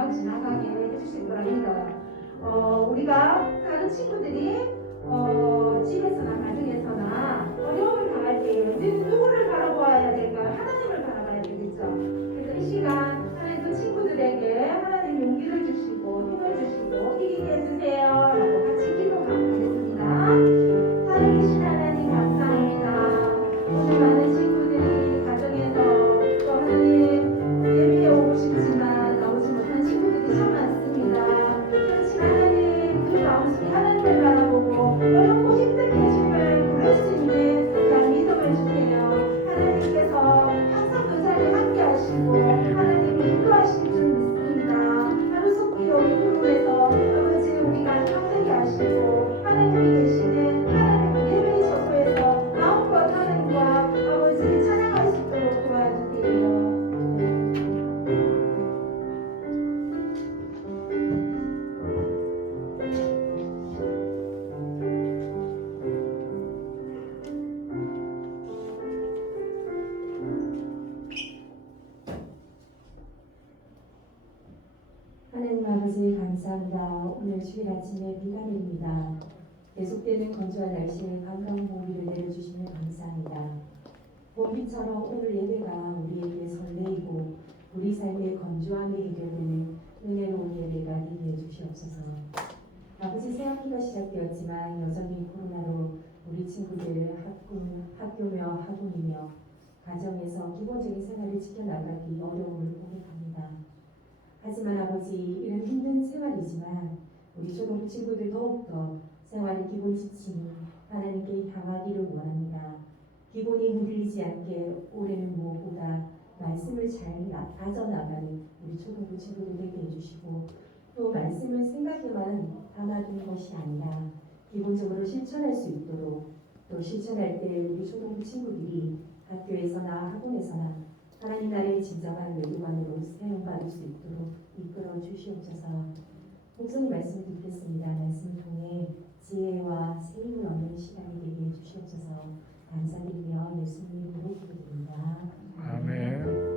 금방 지나가게 해주실 거라 믿어요. 우리가 다른 친구들이 집에서나 가정에서나 어려움을 당할 때 우리는 누구를 바라보아야 될까요? 하나님을 바라봐야 되겠죠. 그래서 이 시간 하나님 그 친구들에게 하나님 용기를 주시고 힘을 주시고 이기게 해주세요 라고 같이 기도하겠습니다. 살아계신 하나님 감사합니다. 오늘 많은 친구들이 가정에서 또 하나님 예배에 오고 싶지만 나오지 못한 친구들이 참 많습니다. 그렇지만 하나님 그 마음속에 하나님을 바라보고 어렵고 힘들게 힘을 부를 수 있는 그런 믿음을 주세요. 하나님께서 항상 그 자리에 함께 하시고 하나님이 인도하실 줄 믿습니다. 하루 속히 우리 프로에서 아버지 우리가 힘들게 하시고 하나님이 계시는 하나님의 예배의 저소에서 마음껏 하나님과 아버지 찬양할 수 있도록 도와주세요. 하나님 아버지 감사합니다. 오늘 주일 아침에 비가 내립니다. 계속되는 건조한 날씨에 반가운 보기를 내려주시며 감사합니다. 봄비처럼 오늘 예배가 우리에게 설레이고 우리 삶의 건조함이 해결되는 은혜로운 예배가 되게 해주시옵소서. 아버지 새학기가 시작되었지만 여전히 코로나로 우리 친구들 학교며 학원이며 가정에서 기본적인 생활을 지켜나가기 어려움을 고백합니다. 하지만 아버지 이런 힘든 생활이지만 우리 초등 친구들 더욱더 생활의 기본 지침이 하나님께 향하기를 원합니다. 기본이 흔들리지 않게 올해는 무엇보다 말씀을 잘 다져나가는 우리 초등부 친구들 되게 해주시고 또 말씀을 생각에만 담아둔 것이 아니라 기본적으로 실천할 수 있도록 또 실천할 때 우리 초등부 친구들이 학교에서나 학원에서나 하나님 나라의 진정한 외교관으로 사용받을 수 있도록 이끌어 주시옵소서. 목사님 말씀 듣겠습니다. 말씀 통해 지혜와 새 힘을 얻는 시간이 되게 해주시옵소서. 감사드리며 예수님 이름으로 기도드립니다. 아멘.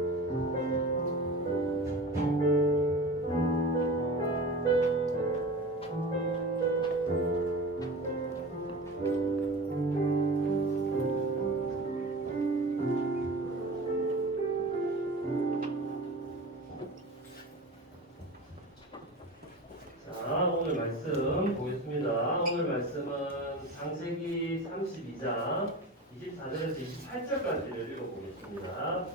자, 오늘 말씀 보겠습니다. 오늘 말씀은 창세기 32장 24절에서 28절까지를 읽어보겠습니다.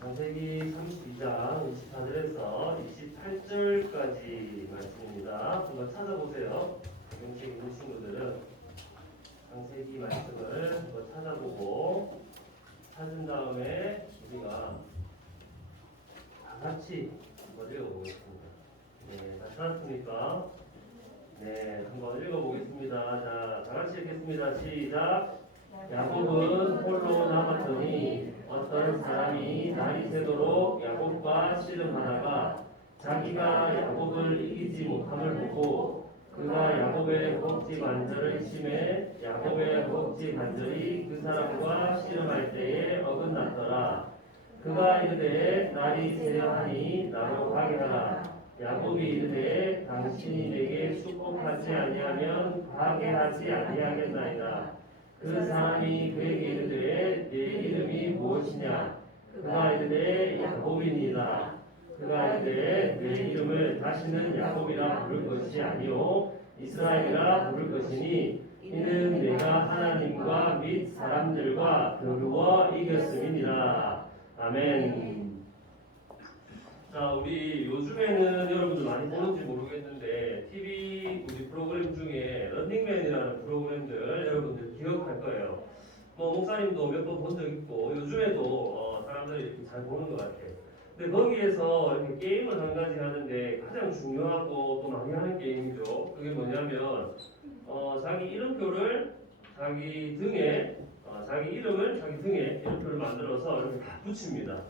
창세기 32장 24절에서 28절까지 말씀입니다. 한번 찾아보세요. 영책 있는 친구들은 창세기 말씀을 한번 찾아보고 찾은 다음에 우리가 다 같이 한번 읽어보겠습니다. 네, 다 찾았습니까? 네, 한번 읽어보겠습니다. 자, 다 같이 읽겠습니다. 시작. 야곱은 홀로 남았더니 어떤 사람이 날이 새도록 야곱과 씨름하다가 자기가 야곱을 이기지 못함을 보고 그가 야곱의 허벅지 관절을 치매 야곱의 허벅지 관절이 그 사람과 씨름할 때에 어긋났더라. 그가 이르되 날이 새려하니 나로 가게 하라. 야곱이 이르되 당신이 내게 축복하지 아니하면 가게 하지 아니하겠나이다. 그 사람이 그에게 이르되 내 이름이 무엇이냐? 그가 이르되 야곱이니라. 그가 이르되 내 이름을 다시는 야곱이라 부를 것이 아니요 이스라엘이라 부를 것이니 이는 내가 하나님과 및 사람들과 겨루어 이겼음이니라. 아멘. 자, 우리 요즘에는 여러분들 많이 보는지 모르겠는데 TV 우리 프로그램 중에 런닝맨이라는 프로그램들 여러분들 기억할 거예요. 뭐 목사님도 몇 번 본 적 있고 요즘에도 사람들이 이렇게 잘 보는 것 같아요. 근데 거기에서 이렇게 게임을 한 가지 하는데 가장 중요하고 또 많이 하는 게임이죠. 그게 뭐냐면 자기 이름표를 자기 등에 자기 이름을 자기 등에 이름표를 만들어서 이렇게 다 붙입니다.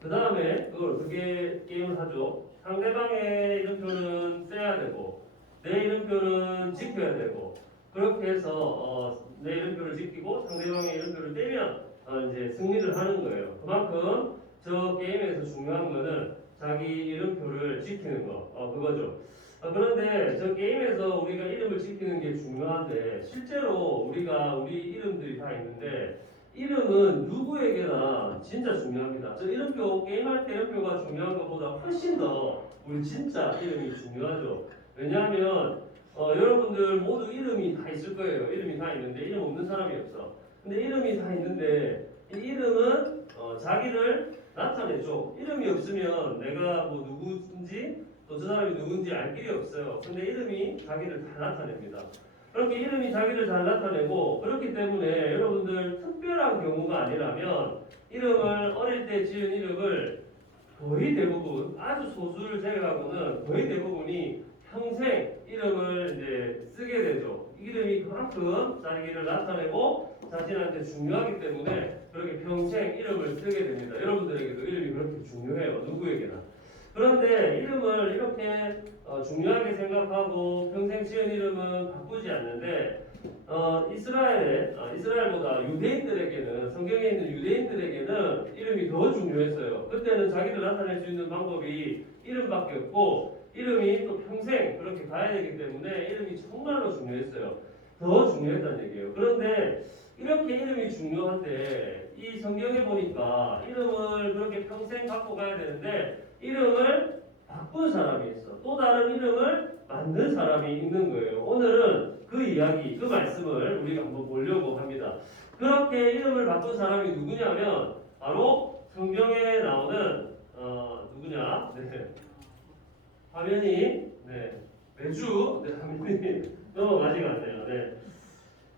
그 다음에 그걸 어떻게 게임을 하죠? 상대방의 이름표는 떼야 되고 내 이름표는 지켜야 되고 그렇게 해서 내 이름표를 지키고 상대방의 이름표를 떼면 이제 승리를 하는 거예요. 그만큼 저 게임에서 중요한 거는 자기 이름표를 지키는 거, 그거죠. 그런데 저 게임에서 우리가 이름을 지키는 게 중요한데 실제로 우리가 우리 이름들이 다 있는데 이름은 누구에게나 진짜 중요합니다. 저 이름표 게임할 때 이름표가 중요한 것보다 훨씬 더 우리 진짜 이름이 중요하죠. 왜냐하면 여러분들 모두 이름이 다 있을 거예요. 이름이 다 있는데 이름 없는 사람이 없어. 근데 이름이 다 있는데 이 이름은 자기를 나타내죠. 이름이 없으면 내가 뭐 누구인지 또 저 사람이 누군지 알 길이 없어요. 근데 이름이 자기를 다 나타냅니다. 그렇게 이름이 자기를 잘 나타내고 그렇기 때문에 여러분들 특별한 경우가 아니라면 이름을 어릴 때 지은 이름을 거의 대부분 아주 소수를 제외하고는 거의 대부분이 평생 이름을 이제 쓰게 되죠. 이름이 그만큼 자기를 나타내고 자신한테 중요하기 때문에 그렇게 평생 이름을 쓰게 됩니다. 여러분들에게도 이름이 그렇게 중요해요. 누구에게나. 그런데 이름을 이렇게 중요하게 생각하고 평생 지은 이름은 바꾸지 않는데 이스라엘보다 유대인들에게는 성경에 있는 유대인들에게는 이름이 더 중요했어요. 그때는 자기를 나타낼 수 있는 방법이 이름밖에 없고 이름이 또 평생 그렇게 가야 되기 때문에 이름이 정말로 중요했어요. 더 중요했다는 얘기예요. 그런데 이렇게 이름이 중요한데 이 성경에 보니까 이름을 그렇게 평생 갖고 가야 되는데 이름을 바꾼 사람이 있어. 또 다른 이름을 만든 사람이 있는 거예요. 오늘은 그 이야기, 그 말씀을 우리가 한번 보려고 합니다. 그렇게 이름을 바꾼 사람이 누구냐면 바로 성경에 나오는 누구냐? 네. 화면이 매주 화면이 넘어가지가 않네요. 네.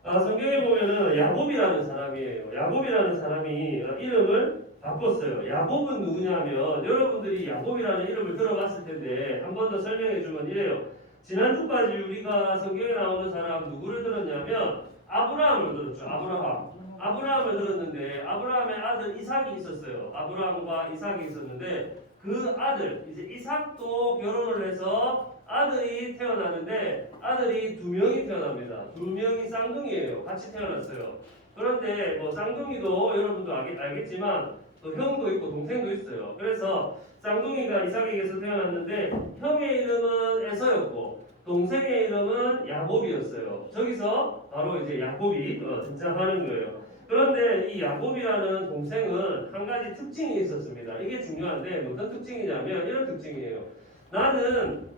성경에 보면은 야곱이라는 사람이에요. 야곱이라는 사람이 이름을 바꿨어요. 야곱은 누구냐면 여러분들이 야곱이라는 이름을 들어봤을 텐데 한 번 더 설명해 주면 이래요. 지난주까지 우리가 성경에 나오는 사람 누구를 들었냐면 아브라함을 들었죠. 아브라함을 들었는데 아브라함의 아들 이삭이 있었어요. 아브라함과 이삭이 있었는데 그 아들 이제 이삭도 결혼을 해서 아들이 태어나는데 아들이 2명이 태어납니다. 2명이 쌍둥이에요. 같이 태어났어요. 그런데 뭐 쌍둥이도 여러분도 알겠지만 또 형도 있고 동생도 있어요. 그래서 쌍둥이가 이삭에게서 태어났는데 형의 이름은 에서였고 동생의 이름은 야곱이었어요. 저기서 바로 이제 야곱이 등장하는 거예요. 그런데 이 야곱이라는 동생은 한 가지 특징이 있었습니다. 이게 중요한데 어떤 특징이냐면 이런 특징이에요. 나는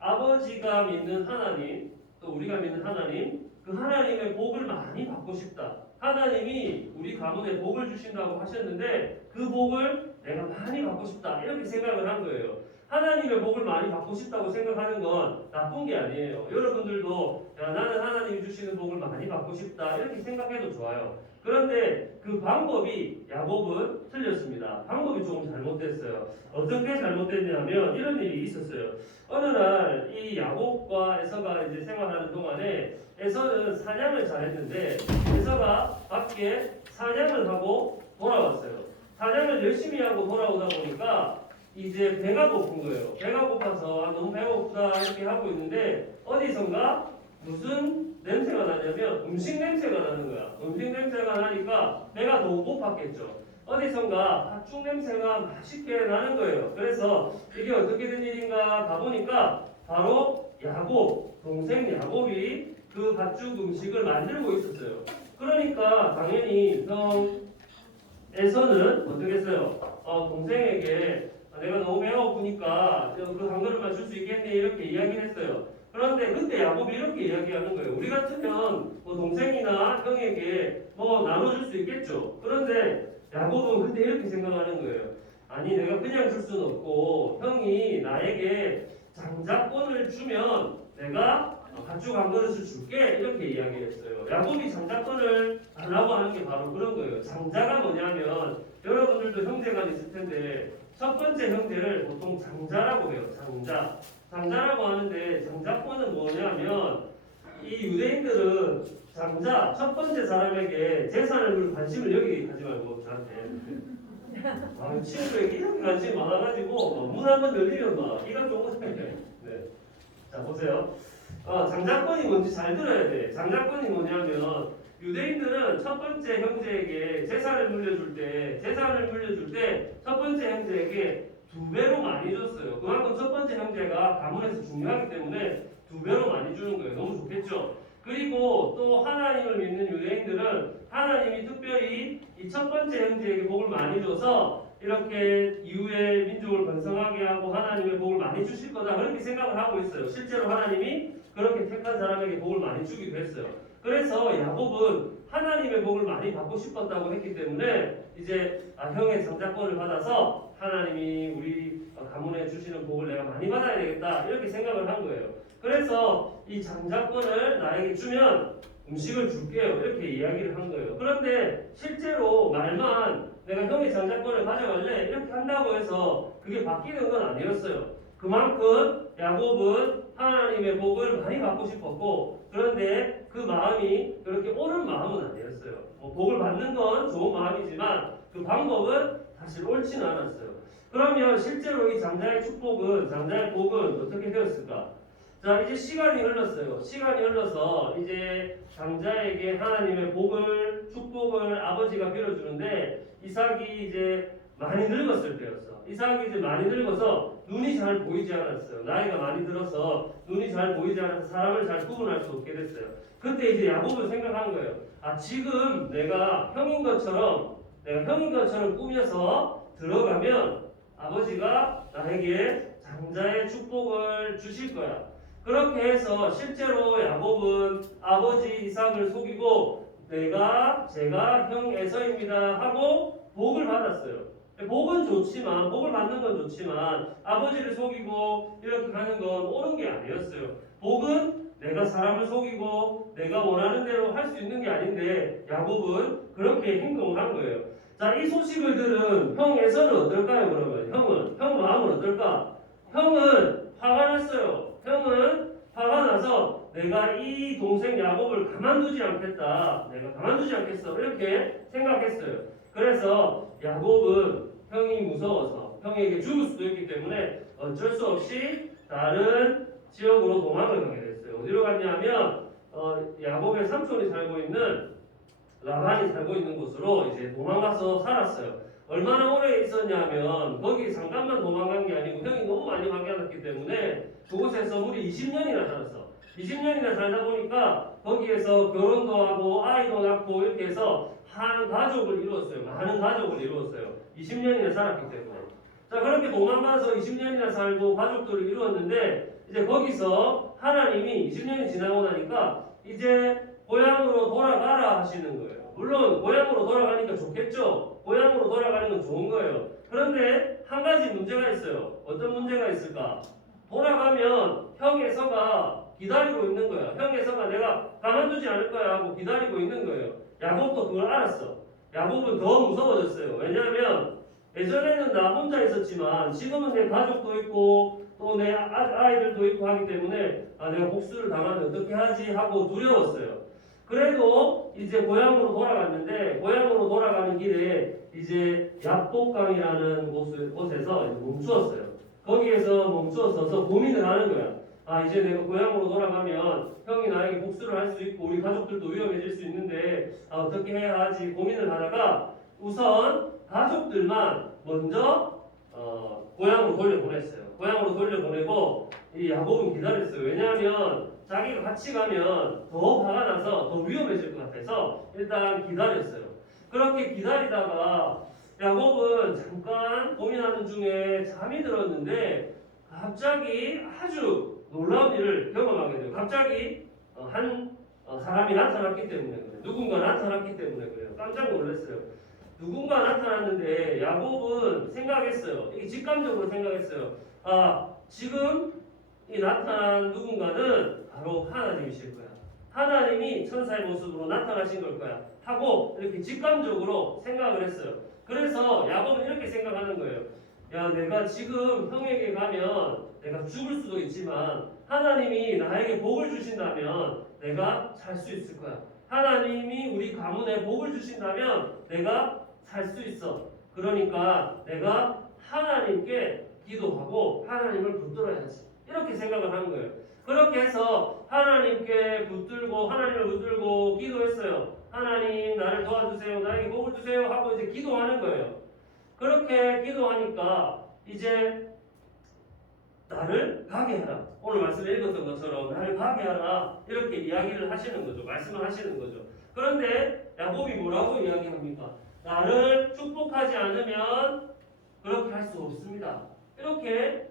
아버지가 믿는 하나님, 또 우리가 믿는 하나님, 그 하나님의 복을 많이 받고 싶다. 하나님이 우리 가문에 복을 주신다고 하셨는데 그 복을 내가 많이 받고 싶다. 이렇게 생각을 한 거예요. 하나님의 복을 많이 받고 싶다고 생각하는 건 나쁜 게 아니에요. 여러분들도 나는 하나님이 주시는 복을 많이 받고 싶다. 이렇게 생각해도 좋아요. 그런데 그 방법이 야곱은 틀렸습니다. 방법이 조금 잘못됐어요. 어떻게 잘못됐냐면 이런 일이 있었어요. 어느 날 이 야곱과 에서가 이제 생활하는 동안에 에서는 사냥을 잘했는데 에서가 밖에 사냥을 하고 돌아왔어요. 사냥을 열심히 하고 돌아오다 보니까 이제 배가 고픈 거예요. 배가 고파서 너무 배고프다 이렇게 하고 있는데 어디선가 무슨 냄새가 나냐면 음식 냄새가 나는 거야. 음식 냄새가 나니까 배가 더 고팠겠죠. 어디선가 팥죽 냄새가 맛있게 나는 거예요. 그래서 이게 어떻게 된 일인가 가보니까 바로 야곱, 동생 야곱이 그 팥죽 음식을 만들고 있었어요. 그러니까 당연히 에서는 어떻게 했어요? 동생에게 내가 너무 배가 고프니까 그 한 그릇만 줄 수 있겠니? 이렇게 이야기를 했어요. 그런데 그때 야곱이 이렇게 이야기하는 거예요. 우리 같으면 뭐 동생이나 형에게 뭐 나눠줄 수 있겠죠. 그런데 야곱은 그때 이렇게 생각하는 거예요. 아니 내가 그냥 줄 수는 없고 형이 나에게 장자권을 주면 내가 팥죽 한 그릇을 줄게 이렇게 이야기했어요. 야곱이 장자권을 달라고 하는 게 바로 그런 거예요. 장자가 뭐냐면 여러분들도 형제가 있을 텐데 첫 번째 형제를 보통 장자라고 해요. 장자라고 하는데 장자권은 뭐냐면 이 유대인들은 장자 첫 번째 사람에게 재산을 관심을 여기 가지 말고 저한테 친구에게 이렇게 관심이 많아가지고 문 한번 열리면 막 이가 쪼그라요. 네. 자 보세요. 장자권이 뭔지 잘 들어야 돼. 장자권이 뭐냐면 유대인들은 첫 번째 형제에게 재산을 물려줄 때 첫 번째 형제에게 2배로 많이 줬어요. 그만큼 첫 번째 형제가 가문에서 중요하기 때문에 2배로 많이 주는 거예요. 너무 좋겠죠? 그리고 또 하나님을 믿는 유대인들은 하나님이 특별히 이 첫 번째 형제에게 복을 많이 줘서 이렇게 이후에 민족을 번성하게 하고 하나님의 복을 많이 주실 거다 그렇게 생각을 하고 있어요. 실제로 하나님이 그렇게 택한 사람에게 복을 많이 주기도 했어요. 그래서 야곱은 하나님의 복을 많이 받고 싶었다고 했기 때문에 이제 형의 장자권을 받아서 하나님이 우리 가문에 주시는 복을 내가 많이 받아야 되겠다 이렇게 생각을 한 거예요. 그래서 이 장자권을 나에게 주면 음식을 줄게요 이렇게 이야기를 한 거예요. 그런데 실제로 말만 내가 형의 장자권을 가져갈래 이렇게 한다고 해서 그게 바뀌는 건 아니었어요. 그만큼 야곱은 하나님의 복을 많이 받고 싶었고 그런데 그 마음이 그렇게 옳은 마음은 아니었어요. 복을 받는 건 좋은 마음이지만 그 방법은 사실 옳지는 않았어요. 그러면 실제로 이 장자의 축복은 장자의 복은 어떻게 되었을까? 자 이제 시간이 흘렀어요. 시간이 흘러서 이제 장자에게 하나님의 복을 축복을 아버지가 빌어주는데 이삭이 이제 많이 늙었을 때였어. 이삭이 이제 많이 늙어서 눈이 잘 보이지 않았어요. 나이가 많이 들어서 눈이 잘 보이지 않아서 사람을 잘 구분할 수 없게 됐어요. 그때 이제 야곱은 생각한 거예요. 지금 내가 형인 것처럼 꾸며서 들어가면 아버지가 나에게 장자의 축복을 주실 거야. 그렇게 해서 실제로 야곱은 아버지 이삭을 속이고 제가 형 에서입니다 하고 복을 받았어요. 복은 좋지만 복을 받는 건 좋지만 아버지를 속이고 이렇게 하는 건 옳은 게 아니었어요. 복은 내가 사람을 속이고 내가 원하는 대로 할 수 있는 게 아닌데 야곱은 그렇게 행동을 한 거예요. 자, 이 소식을 들은 형 에서는 어떨까요? 그러면 형 마음은 어떨까? 형은 화가 났어요. 형은 화가 나서 내가 이 동생 야곱을 가만두지 않겠다. 내가 가만두지 않겠어. 이렇게 생각했어요. 그래서 야곱은 형이 무서워서 형에게 죽을 수도 있기 때문에 어쩔 수 없이 다른 지역으로 도망을 가게 됐어요. 어디로 갔냐면 야곱의 삼촌이 살고 있는 라반이 살고 있는 곳으로 이제 도망가서 살았어요. 얼마나 오래 있었냐면 거기 잠깐만 도망간 게 아니고 형이 너무 많이 바뀌었기 때문에 그곳에서 무려 20년이나 살았어. 20년이나 살다 보니까 거기에서 결혼도 하고 아이도 낳고 이렇게 해서 한 가족을 이루었어요. 많은 가족을 이루었어요. 20년이나 살았기 때문에. 자, 그렇게 도망가서 20년이나 살고 가족들을 이루었는데 이제 거기서 하나님이 20년이 지나고 나니까 이제 고향으로 돌아가라 하시는 거예요. 물론 고향으로 돌아가니까 좋겠죠. 고향으로 돌아가는 건 좋은 거예요. 그런데 한 가지 문제가 있어요. 어떤 문제가 있을까? 돌아가면 형 에서가 기다리고 있는 거야. 형 에서가 내가 가만두지 않을 거야 하고 기다리고 있는 거예요. 야곱도 그걸 알았어. 야곱은 더 무서워졌어요. 왜냐하면 예전에는 나 혼자 있었지만 지금은 내 가족도 있고 또 내 아이들도 있고 하기 때문에 내가 복수를 당하면 어떻게 하지 하고 두려웠어요. 그래도 이제 고향으로 돌아갔는데 고향으로 돌아가는 길에 이제 약복강이라는 곳에서 멈추었어요. 거기에서 멈추어서서 고민을 하는 거야. 이제 내가 고향으로 돌아가면 형이 나에게 복수를 할 수 있고 우리 가족들도 위험해질 수 있는데 어떻게 해야 하지 고민을 하다가 우선 가족들만 먼저 고향으로 돌려보냈어요. 고향으로 돌려보내고 이 야곱은 기다렸어요. 왜냐하면 자기가 같이 가면 더 화가 나서 더 위험해질 것 같아서 일단 기다렸어요. 그렇게 기다리다가 야곱은 잠깐 고민하는 중에 잠이 들었는데 갑자기 아주 놀라운 일을 경험하게 돼요. 갑자기 한 사람이 나타났기 때문에 그래요. 누군가 나타났기 때문에 그래요. 깜짝 놀랐어요. 누군가 나타났는데 야곱은 생각했어요. 이게 직감적으로 생각했어요. 지금 이 나타난 누군가는 바로 하나님이실 거야. 하나님이 천사의 모습으로 나타나신 걸 거야. 하고 이렇게 직감적으로 생각을 했어요. 그래서 야곱은 이렇게 생각하는 거예요. 야, 내가 지금 형에게 가면 내가 죽을 수도 있지만 하나님이 나에게 복을 주신다면 내가 살 수 있을 거야. 하나님이 우리 가문에 복을 주신다면 내가 살 수 있어. 그러니까 내가 하나님께 기도하고 하나님을 붙들어야지. 이렇게 생각을 한 거예요. 그렇게 해서 하나님께 하나님을 붙들고 기도했어요. 하나님 나를 도와주세요. 나에게 복을 주세요. 하고 이제 기도하는 거예요. 그렇게 기도하니까 이제 나를 가게 하라. 오늘 말씀을 읽었던 것처럼 나를 가게 하라. 이렇게 이야기를 하시는 거죠. 말씀을 하시는 거죠. 그런데 야곱이 뭐라고 이야기합니까? 나를 축복하지 않으면 그렇게 할 수 없습니다. 이렇게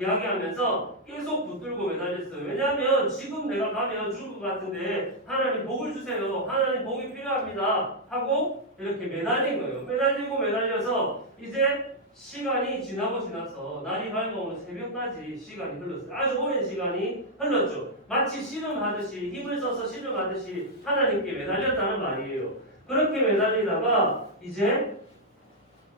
이야기하면서 계속 붙들고 매달렸어요. 왜냐하면 지금 내가 가면 죽을 것 같은데 하나님 복을 주세요. 하나님 복이 필요합니다. 하고 이렇게 매달린 거예요. 매달리고 매달려서 이제 시간이 지나서 날이 밝아오는 새벽까지 시간이 흘렀어요. 아주 오랜 시간이 흘렀죠. 마치 씨름하듯이 힘을 써서 씨름하듯이 하나님께 매달렸다는 말이에요. 그렇게 매달리다가 이제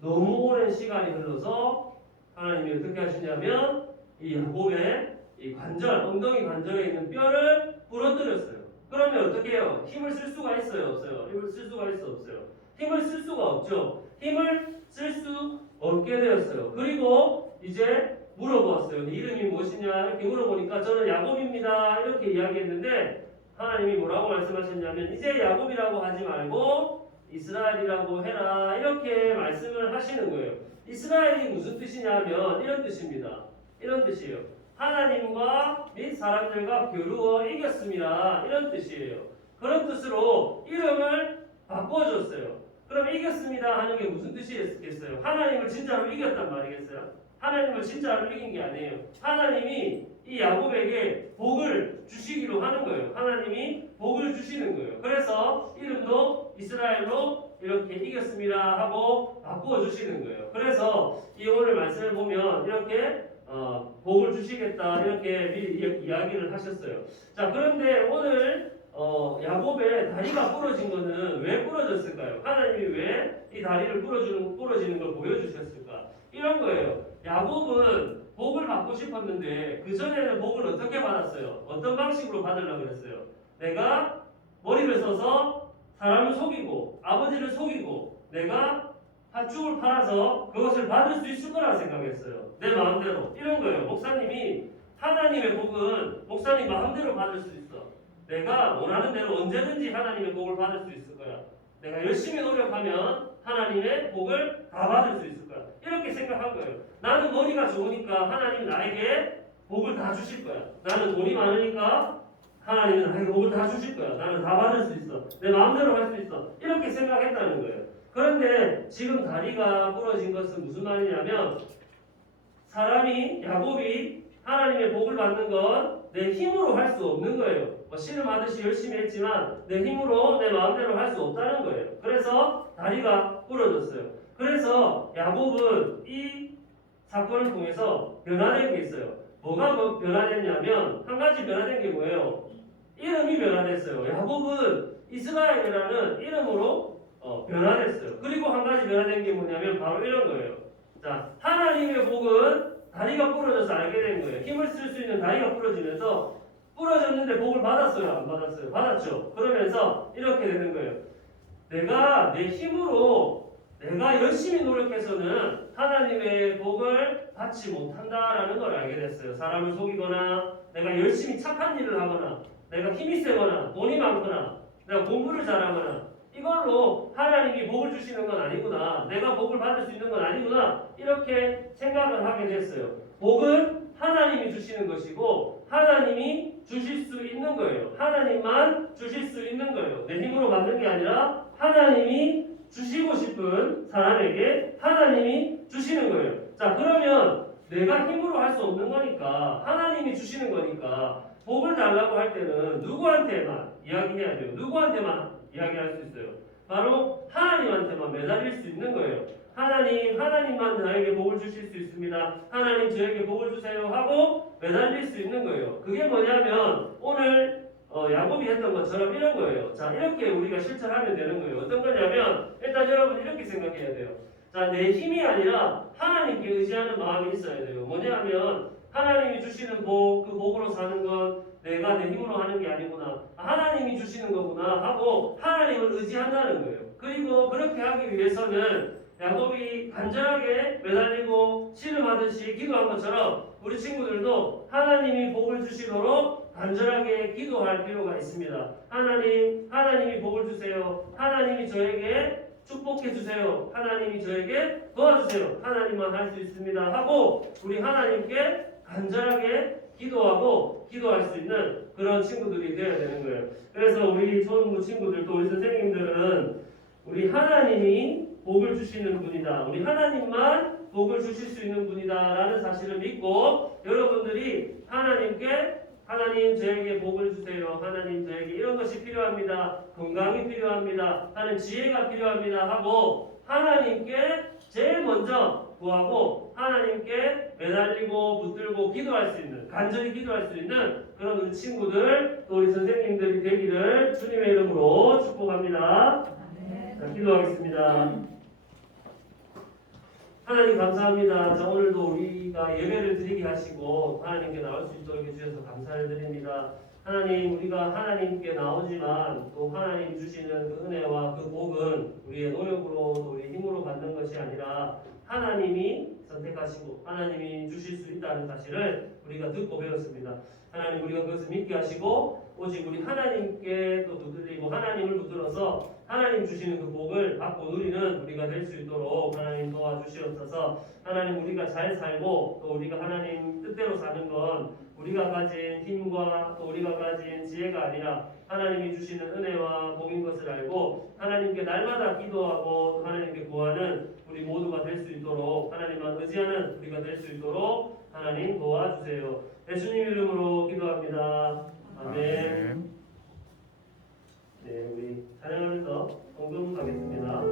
너무 오랜 시간이 흘러서 하나님이 어떻게 하시냐면 이 야곱의 이 관절, 엉덩이 관절에 있는 뼈를 부러뜨렸어요. 그러면 어떻게 해요? 힘을 쓸 수가 있어요? 없어요? 힘을 쓸 수가 있어? 없어요? 힘을 쓸 수가 없죠. 힘을 쓸 수 없게 되었어요. 그리고 이제 물어보았어요. 네 이름이 무엇이냐? 이렇게 물어보니까 저는 야곱입니다. 이렇게 이야기했는데 하나님이 뭐라고 말씀하셨냐면 이제 야곱이라고 하지 말고 이스라엘이라고 해라. 이렇게 말씀을 하시는 거예요. 이스라엘이 무슨 뜻이냐면 이런 뜻입니다. 이런 뜻이에요. 하나님과 및 사람들과 겨루어 이겼습니다. 이런 뜻이에요. 그런 뜻으로 이름을 바꿔줬어요. 그럼 이겼습니다 하는 게 무슨 뜻이겠어요? 하나님을 진짜로 이겼단 말이겠어요? 하나님을 진짜로 이긴 게 아니에요. 하나님이 이 야곱에게 복을 주시기로 하는 거예요. 하나님이 복을 주시는 거예요. 그래서 이름도 이스라엘로 이렇게 이겼습니다 하고 바꾸어 주시는 거예요. 그래서 이 오늘 말씀을 보면 이렇게 복을 주시겠다 이렇게 미리 이야기를 하셨어요. 자, 그런데 오늘 야곱의 다리가 부러진 거는 왜 부러졌을까요? 하나님이 왜 이 다리를 부러지는 걸 보여주셨을까? 이런 거예요. 야곱은 복을 받고 싶었는데 그 전에는 복을 어떻게 받았어요? 어떤 방식으로 받으려고 그랬어요? 내가 머리를 써서 사람을 속이고 아버지를 속이고 내가 팥죽을 팔아서 그것을 받을 수 있을 거라 생각했어요. 내 마음대로. 이런 거예요. 목사님이 하나님의 복은 목사님 마음대로 받을 수 있어. 내가 원하는 대로 언제든지 하나님의 복을 받을 수 있을 거야. 내가 열심히 노력하면 하나님의 복을 다 받을 수 있을 거야. 이렇게 생각한 거예요. 나는 머리가 좋으니까 하나님 나에게 복을 다 주실 거야. 나는 돈이 많으니까 하나님은 나에게 복을 다 주실 거야. 나는 다 받을 수 있어. 내 마음대로 할 수 있어. 이렇게 생각했다는 거예요. 그런데 지금 다리가 부러진 것은 무슨 말이냐면 사람이 야곱이 하나님의 복을 받는 건 내 힘으로 할 수 없는 거예요. 씨름하듯이 열심히 했지만 내 힘으로 내 마음대로 할 수 없다는 거예요. 그래서 다리가 부러졌어요. 그래서 야곱은 이 사건을 통해서 변화된 게 있어요. 뭐가 변화됐냐면 한 가지 변화된 게 뭐예요? 이름이 변화됐어요. 야곱은 이스라엘이라는 이름으로 변화됐어요. 그리고 한 가지 변화된 게 뭐냐면 바로 이런 거예요. 자, 하나님의 복은 다리가 부러져서 알게 된 거예요. 힘을 쓸 수 있는 다리가 부러지면서 부러졌는데 복을 받았어요? 안 받았어요? 받았죠. 그러면서 이렇게 되는 거예요. 내가 내 힘으로 내가 열심히 노력해서는 하나님의 복을 받지 못한다라는 걸 알게 됐어요. 사람을 속이거나 내가 열심히 착한 일을 하거나 내가 힘이 세거나 돈이 많거나 내가 공부를 잘하거나 이걸로 하나님이 복을 주시는 건 아니구나. 내가 복을 받을 수 있는 건 아니구나. 이렇게 생각을 하게 됐어요. 복은 하나님이 주시는 것이고 하나님이 주실 수 있는 거예요. 하나님만 주실 수 있는 거예요. 내 힘으로 받는 게 아니라 하나님이 주시고 싶은 사람에게 하나님이 주시는 거예요. 자, 그러면 내가 힘으로 할 수 없는 거니까 하나님이 주시는 거니까 복을 달라고 할 때는 누구한테만 이야기해야 돼요. 누구한테만 이야기할 수 있어요. 바로 하나님한테만 매달릴 수 있는 거예요. 하나님만 나에게 복을 주실 수 있습니다. 하나님 저에게 복을 주세요 하고 매달릴 수 있는 거예요. 그게 뭐냐면 오늘 야곱이 했던 것처럼 이런 거예요. 자, 이렇게 우리가 실천하면 되는 거예요. 어떤 거냐면 일단 여러분 이렇게 생각해야 돼요. 자, 내 힘이 아니라 하나님께 의지하는 마음이 있어야 돼요. 뭐냐면 하나님이 주시는 복, 그 복으로 사는 건 내가 내 힘으로 하는 게 아니구나. 하나님이 주시는 거구나 하고 하나님을 의지한다는 거예요. 그리고 그렇게 하기 위해서는 야곱이 간절하게 매달리고 씨름하듯이 기도한 것처럼 우리 친구들도 하나님이 복을 주시도록 간절하게 기도할 필요가 있습니다. 하나님이 복을 주세요. 하나님이 저에게 축복해 주세요. 하나님이 저에게 도와주세요. 하나님만 할 수 있습니다. 하고 우리 하나님께 간절하게 기도하고 기도할 수 있는 그런 친구들이 되어야 되는 거예요. 그래서 우리 초등부 친구들 또 우리 선생님들은 우리 하나님이 복을 주시는 분이다. 우리 하나님만 복을 주실 수 있는 분이다라는 사실을 믿고 여러분들이 하나님께 하나님 저에게 복을 주세요. 하나님 저에게 이런 것이 필요합니다. 건강이 필요합니다. 하는 지혜가 필요합니다. 하고 하나님께 제일 먼저 구하고 하나님께 매달리고 붙들고 기도할 수 있는 간절히 기도할 수 있는 그런 우리 친구들 또 우리 선생님들이 되기를 주님의 이름으로 축복합니다. 자, 기도하겠습니다. 하나님 감사합니다. 자, 오늘도 우리가 예배를 드리게 하시고 하나님께 나올 수 있도록 해주셔서 감사를 드립니다. 하나님 우리가 하나님께 나오지만 또 하나님 주시는 그 은혜와 그 복은 우리의 노력으로 또 우리의 힘으로 받는 것이 아니라 하나님이 선택하시고 하나님이 주실 수 있다는 사실을 우리가 듣고 배웠습니다. 하나님 우리가 그것을 믿게 하시고 오직 우리 하나님께 또 붙들리고 하나님을 붙들어서 하나님 주시는 그 복을 받고 누리는 우리가 될 수 있도록 하나님 도와주시옵소서. 하나님 우리가 잘 살고 또 우리가 하나님 뜻대로 사는 건 우리가 가진 힘과 또 우리가 가진 지혜가 아니라 하나님이 주시는 은혜와 복인 것을 알고 하나님께 날마다 기도하고 또 하나님께 구하는 우리 모두가 될 수 있도록 하나님만 의지하는 우리가 될 수 있도록 하나님 도와주세요. 예수님 이름으로 기도합니다. 아멘. 네, 우리 찬양하면서 헌금하겠습니다.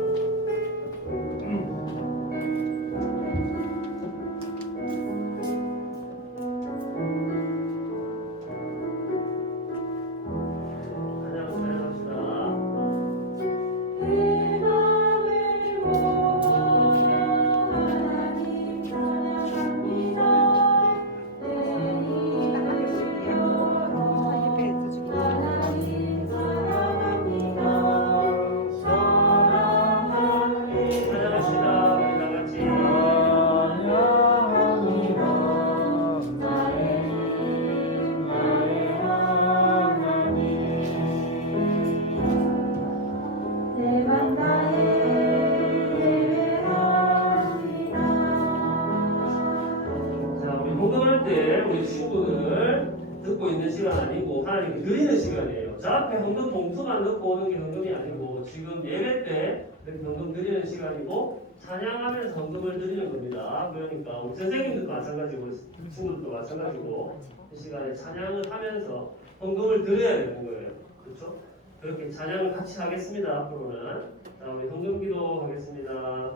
우리 친구들 듣고 있는 시간 아니고 하나님께 드리는 시간이에요. 저 앞에 헌금 봉투만 넣고 오는 게 헌금이 아니고 지금 예배 때 이렇게 헌금 드리는 시간이고 찬양하면서 헌금을 드리는 겁니다. 그러니까 우리 선생님들도 마찬가지고 친구들도 마찬가지고 이 시간에 찬양을 하면서 헌금을 드려야 되는 거예요. 그렇죠? 그렇게 찬양을 같이 하겠습니다. 앞으로는. 자, 우리 헌금 기도 하겠습니다.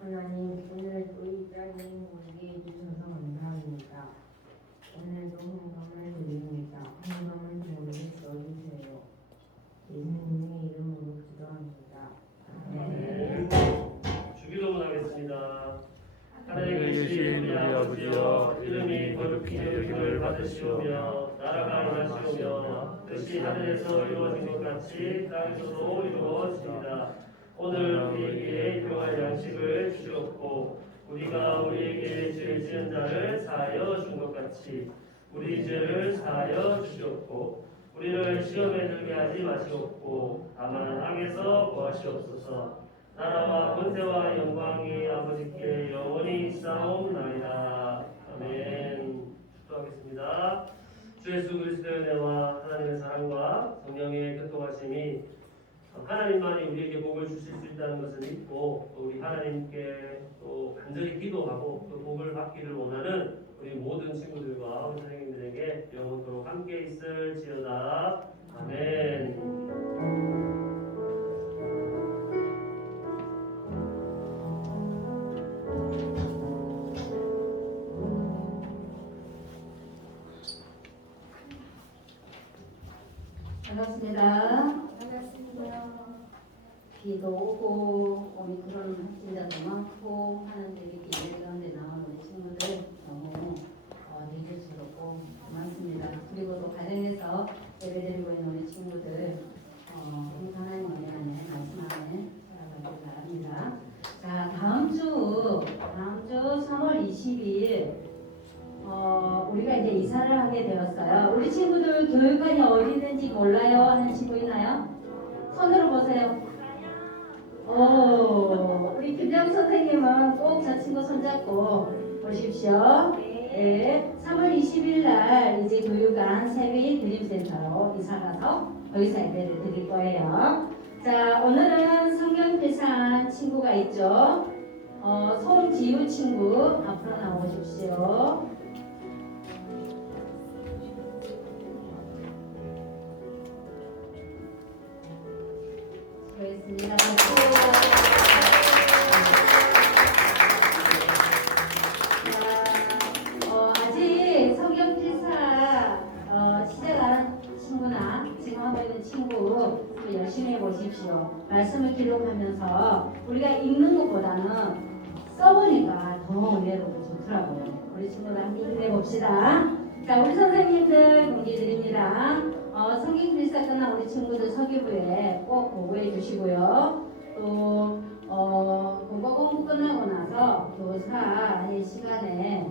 하나님, 오늘 또 이 자리에 모이게 해주셔서 감사합니다. 오늘도 헌금을 드립니다. 헌금을 모르게 써주세요. 예수님의 이름으로 기도합니다. 네. 주기도문 하겠습니다. 하나님 계신 우리 아버지여, 이름이 거룩히 여김을 받으시오며 나라가 임하시오며 뜻이 하늘에서 이루어진 것 같이 땅에서도 이루어집니다. 오늘 우리에게 일용할 양식을 주시옵고 우리가 우리에게 죄 지은 자를 사하여 준 것 같이 우리 죄를 사하여 주시옵고 우리를 시험에 들게 하지 마시옵고 다만 악에서 구하시옵소서. 나라와 권세와 영광이 아버지께 영원히 있사옵나이다. 아멘. 축도하겠습니다. 주 예수 그리스도의 은혜와 하나님의 사랑과 성령의 교통하심이 하나님만이 우리에게 복을 주실 수 있다는 것을 믿고 또 우리 하나님께 또 간절히 기도하고 또 복을 받기를 원하는 우리 모든 친구들과 우리 선생님들에게 영원토록 함께 있을지어다. 아멘. 반갑습니다. 비도 오고 오미크론 확진자도 많고 하는데 이렇게 예배 가운데 나온 우리 친구들 너무 리드스럽고 고맙습니다. 그리고 또 가정에서 예배드리고 있는 우리 친구들 하나님 은혜 안에 말씀 안에 살아가길 바랍니다. 자, 다음 주 3월 20일 우리가 이제 이사를 하게 되었어요. 우리 친구들 교육관이 어디 있는지 몰라요 하는 친구 있나요? 손으로 보세요. 우리 김정 선생님은 꼭 저 친구 손잡고 오십시오. 네, 3월 20일 날 이제 교육관 세미 드림센터로 이사 가서 거기서 예배를 드릴 거예요. 자, 오늘은 성경 필사한 친구가 있죠. 송지우 친구 앞으로 나오십시오. 수고했습니다. 아직 성경 필사 시작한 친구나 지금 하고 있는 친구 또 열심히 해보십시오. 말씀을 기록하면서 우리가 읽는 것보다는 써보니까 더 은혜롭고 좋더라고요. 우리 친구들 함께 힘내봅시다. 자, 우리 선생님들 공지 드립니다. 성경 필사 끝난 우리 친구들 서기부에 꼭 보고해 주시고요. 또 국어 공부 끝나고 나서 교사의 시간에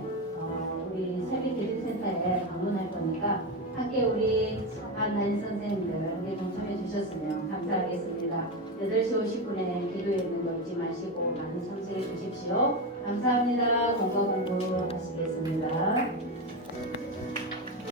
우리 세미 드림센터에 방문할 거니까 함께 우리 반 담임 선생님들 함께 동참해 주셨으면 감사하겠습니다. 8시 50분에 기도회